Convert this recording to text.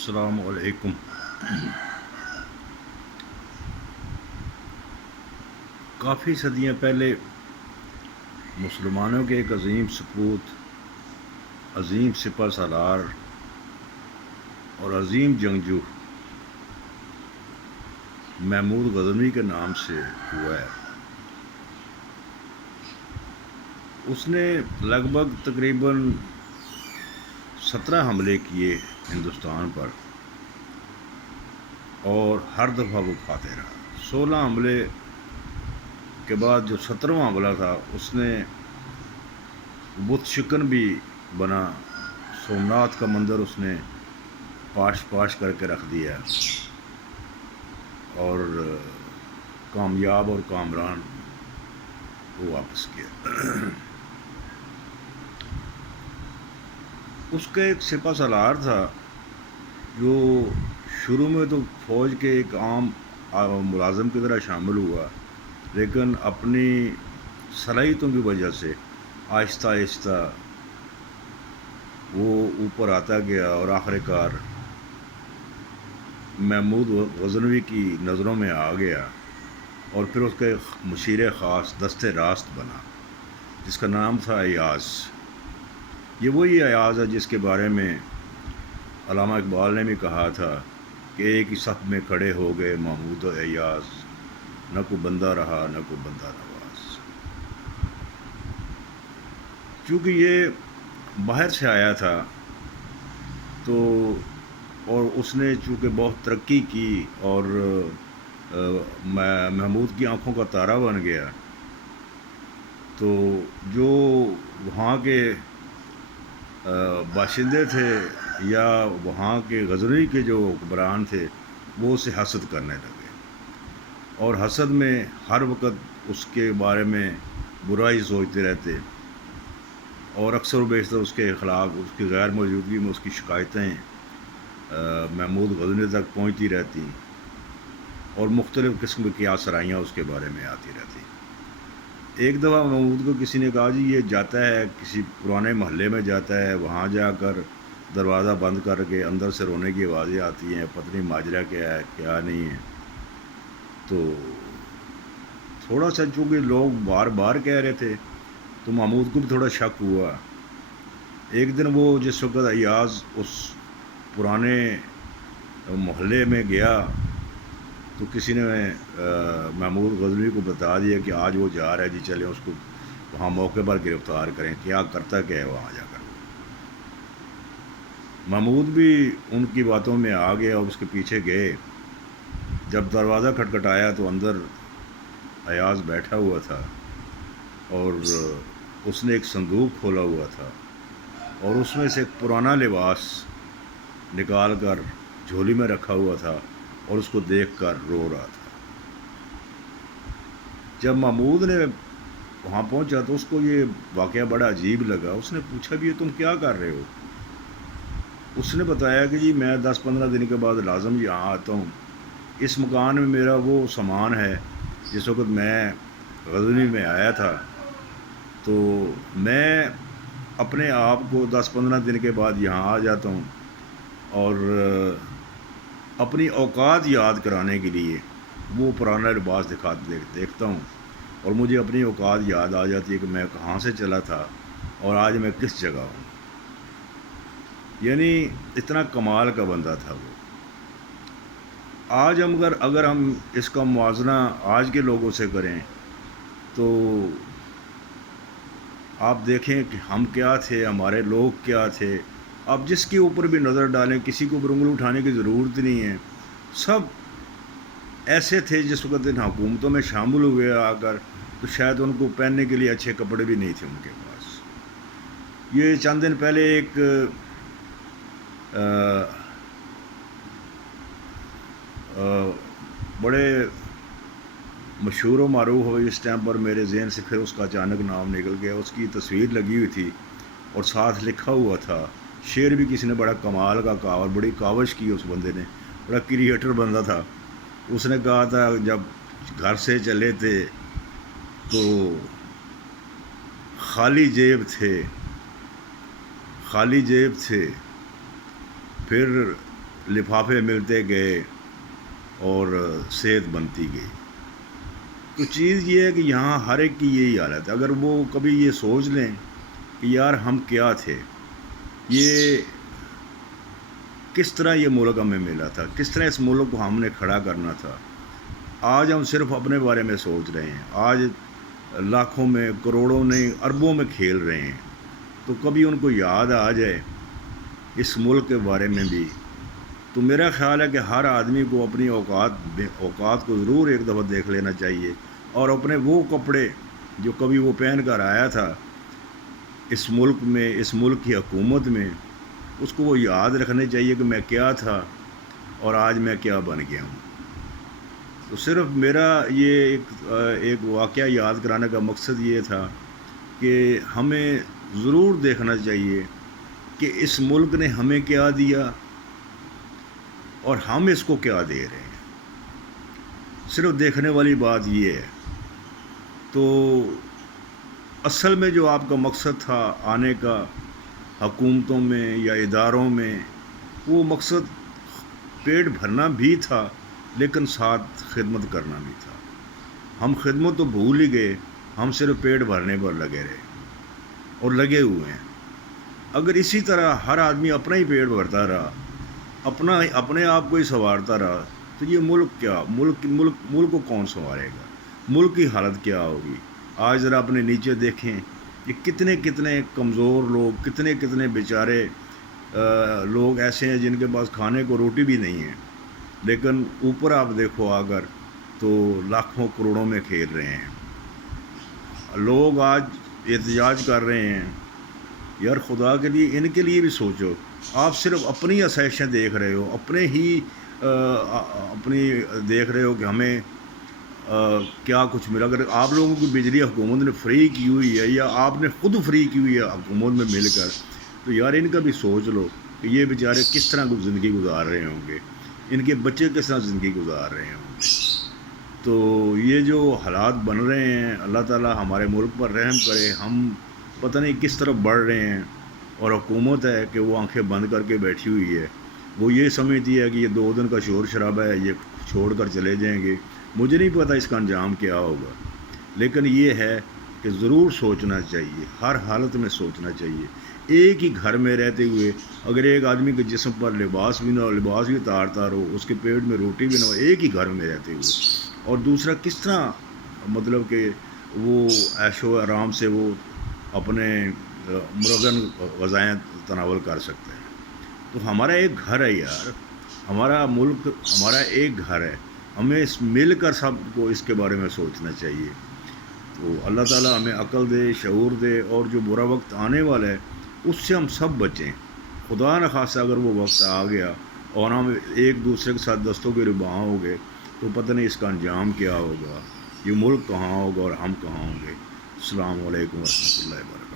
السلام علیکم۔ کافی صدیاں پہلے مسلمانوں کے ایک عظیم سپوت، عظیم سپہ سالار اور عظیم جنگجو محمود غزنوی کے نام سے ہوا ہے۔ اس نے لگ بھگ تقریباً 17 حملے کیے ہندوستان پر اور ہر دفعہ وہ کھاتے رہا۔ 16 حملے کے بعد جو 17واں حملہ تھا اس نے بت شکن بھی بنا، سومناتھ کا مندر اس نے پاش کر کے رکھ دیا اور کامیاب اور کامران وہ واپس کیا۔ اس کا ایک سپہ سالار تھا جو شروع میں تو فوج کے ایک عام ملازم کی طرح شامل ہوا، لیکن اپنی صلاحیتوں کی وجہ سے آہستہ آہستہ وہ اوپر آتا گیا اور آخر کار محمود غزنوی کی نظروں میں آ گیا اور پھر اس کا ایک مشیر خاص دست راست بنا جس کا نام تھا ایاز۔ یہ وہی ایاز ہے جس کے بارے میں علامہ اقبال نے بھی کہا تھا کہ ایک ہی صف میں کھڑے ہو گئے محمود و ایاز، نہ کوئی بندہ رہا نہ کوئی بندہ نواز۔ چونکہ یہ باہر سے آیا تھا تو اور اس نے چونکہ بہت ترقی کی اور محمود کی آنکھوں کا تارا بن گیا، تو جو وہاں کے باشندے تھے یا وہاں کے غزنوی کے جو حکمران تھے وہ اسے حسد کرنے لگے اور حسد میں ہر وقت اس کے بارے میں برائی سوچتے رہتے اور اکثر و بیشتر اس کے خلاف اس کی غیر موجودگی میں اس کی شکایتیں محمود غزنوی تک پہنچتی رہتی اور مختلف قسم کی آسرائیاں اس کے بارے میں آتی رہتی۔ ایک دفعہ محمود کو کسی نے کہا جی یہ جاتا ہے کسی پرانے محلے میں جاتا ہے، وہاں جا کر دروازہ بند کر کے اندر سے رونے کی آوازیں آتی ہیں، پتہ نہیں ماجرا کیا ہے کیا نہیں ہے۔ تو تھوڑا سا چونکہ لوگ بار بار کہہ رہے تھے تو محمود کو بھی تھوڑا شک ہوا۔ ایک دن وہ جس وقت ایاز اس پرانے محلے میں گیا تو کسی نے محمود غزنوی کو بتا دیا کہ آج وہ جا رہا ہے، جی چلیں اس کو وہاں موقع پر گرفتار کریں، کیا کرتا کیا ہے وہاں جا کر۔ محمود بھی ان کی باتوں میں آ گیا اور اس کے پیچھے گئے۔ جب دروازہ کھٹکھٹایا تو اندر ایاز بیٹھا ہوا تھا اور اس نے ایک صندوق کھولا ہوا تھا اور اس میں سے ایک پرانا لباس نکال کر جھولی میں رکھا ہوا تھا اور اس کو دیکھ کر رو رہا تھا۔ جب محمود نے وہاں پہنچا تو اس کو یہ واقعہ بڑا عجیب لگا۔ اس نے پوچھا بھی یہ تم کیا کر رہے ہو؟ اس نے بتایا کہ جی میں 10-15 دن کے بعد لازم یہاں آتا ہوں، اس مکان میں میرا وہ سامان ہے جس وقت میں غزنوی میں آیا تھا، تو میں اپنے آپ کو 10-15 دن کے بعد یہاں آ جاتا ہوں اور اپنی اوقات یاد کرانے کے لیے وہ پرانا لباس دیکھتا ہوں اور مجھے اپنی اوقات یاد آ جاتی ہے کہ میں کہاں سے چلا تھا اور آج میں کس جگہ ہوں۔ یعنی اتنا کمال کا بندہ تھا وہ۔ آج ہم اگر ہم اس کا موازنہ آج کے لوگوں سے کریں تو آپ دیکھیں کہ ہم کیا تھے، ہمارے لوگ کیا تھے۔ آپ جس کے اوپر بھی نظر ڈالیں کسی کو اوپر انگلی اٹھانے کی ضرورت نہیں ہے، سب ایسے تھے جس وقت ان حکومتوں میں شامل ہوئے آ کر تو شاید ان کو پہننے کے لیے اچھے کپڑے بھی نہیں تھے ان کے پاس۔ یہ چند دن پہلے ایک بڑے مشہور و معروف ہوئی اس ٹائم پر میرے ذہن سے پھر اس کا اچانک نام نکل گیا۔ اس کی تصویر لگی ہوئی تھی اور ساتھ لکھا ہوا تھا، شعر بھی کسی نے بڑا کمال کا کہا اور بڑی کاوش کی اس بندے نے، بڑا کریٹر بندہ تھا۔ اس نے کہا تھا جب گھر سے چلے تھے تو خالی جیب تھے، پھر لفافے ملتے گئے اور صحت بنتی گئی۔ تو چیز یہ ہے کہ یہاں ہر ایک کی یہی حالت ہے۔ اگر وہ کبھی یہ سوچ لیں کہ یار ہم کیا تھے، یہ کس طرح یہ ملک ہمیں ملا تھا، کس طرح اس ملک کو ہم نے کھڑا کرنا تھا۔ آج ہم صرف اپنے بارے میں سوچ رہے ہیں، آج لاکھوں میں، کروڑوں نہیں، اربوں میں کھیل رہے ہیں۔ تو کبھی ان کو یاد آ جائے اس ملک کے بارے میں بھی، تو میرا خیال ہے کہ ہر آدمی کو اپنی اوقات کو ضرور ایک دفعہ دیکھ لینا چاہیے، اور اپنے وہ کپڑے جو کبھی وہ پہن کر آیا تھا اس ملک میں، اس ملک کی حکومت میں، اس کو وہ یاد رکھنے چاہیے کہ میں کیا تھا اور آج میں کیا بن گیا ہوں۔ تو صرف میرا یہ ایک واقعہ یاد کرانے کا مقصد یہ تھا کہ ہمیں ضرور دیکھنا چاہیے کہ اس ملک نے ہمیں کیا دیا اور ہم اس کو کیا دے رہے ہیں۔ صرف دیکھنے والی بات یہ ہے۔ تو اصل میں جو آپ کا مقصد تھا آنے کا حکومتوں میں یا اداروں میں، وہ مقصد پیٹ بھرنا بھی تھا، لیکن ساتھ خدمت کرنا بھی تھا۔ ہم خدمت تو بھول ہی گئے، ہم صرف پیٹ بھرنے پر لگے رہے اور لگے ہوئے ہیں۔ اگر اسی طرح ہر آدمی اپنا ہی پیٹ بھرتا رہا، اپنے آپ کو ہی سنوارتا رہا، تو یہ ملک کو کون سنوارے گا؟ ملک کی حالت کیا ہوگی؟ آج ذرا اپنے نیچے دیکھیں کہ کتنے کمزور لوگ، کتنے بیچارے لوگ ایسے ہیں جن کے پاس کھانے کو روٹی بھی نہیں ہے، لیکن اوپر آپ دیکھو آ کر تو لاکھوں کروڑوں میں کھیل رہے ہیں۔ لوگ آج احتجاج کر رہے ہیں۔ یار خدا کے لیے ان کے لیے بھی سوچو۔ آپ صرف اپنی آسائشیں دیکھ رہے ہو، اپنی دیکھ رہے ہو کہ ہمیں کیا کچھ ملا۔ اگر آپ لوگوں کی بجلی حکومت نے فری کی ہوئی ہے یا آپ نے خود فری کی ہوئی ہے حکومت میں مل کر، تو یار ان کا بھی سوچ لو کہ یہ بیچارے کس طرح زندگی گزار رہے ہوں گے، ان کے بچے کس طرح زندگی گزار رہے ہوں گے۔ تو یہ جو حالات بن رہے ہیں، اللہ تعالیٰ ہمارے ملک پر رحم کرے۔ ہم پتہ نہیں کس طرف بڑھ رہے ہیں، اور حکومت ہے کہ وہ آنکھیں بند کر کے بیٹھی ہوئی ہے۔ وہ یہ سمجھتی ہے کہ یہ 2 دن کا شور شرابہ ہے، یہ چھوڑ کر چلے جائیں گے۔ مجھے نہیں پتہ اس کا انجام کیا ہوگا، لیکن یہ ہے کہ ضرور سوچنا چاہیے، ہر حالت میں سوچنا چاہیے۔ ایک ہی گھر میں رہتے ہوئے اگر ایک آدمی کے جسم پر لباس بھی نہ ہو، لباس بھی تار ہو، اس کے پیٹ میں روٹی بھی نہ ہو، ایک ہی گھر میں رہتے ہوئے، اور دوسرا کس طرح مطلب کہ وہ عیش و آرام سے وہ اپنے مرغن غذائیں تناول کر سکتے ہیں۔ تو ہمارا ایک گھر ہے یار، ہمارا ملک ہمارا ایک گھر ہے، ہمیں مل کر سب کو اس کے بارے میں سوچنا چاہیے۔ تو اللہ تعالیٰ ہمیں عقل دے، شعور دے، اور جو برا وقت آنے والا ہے اس سے ہم سب بچیں۔ خدا نخواستہ اگر وہ وقت آ گیا اور ہم ایک دوسرے کے ساتھ دستوں کے رباں ہو گئے، تو پتہ نہیں اس کا انجام کیا ہوگا، یہ ملک کہاں ہوگا اور ہم کہاں ہوں گے۔ السلام علیکم ورحمۃ اللہ وبرکاتہ۔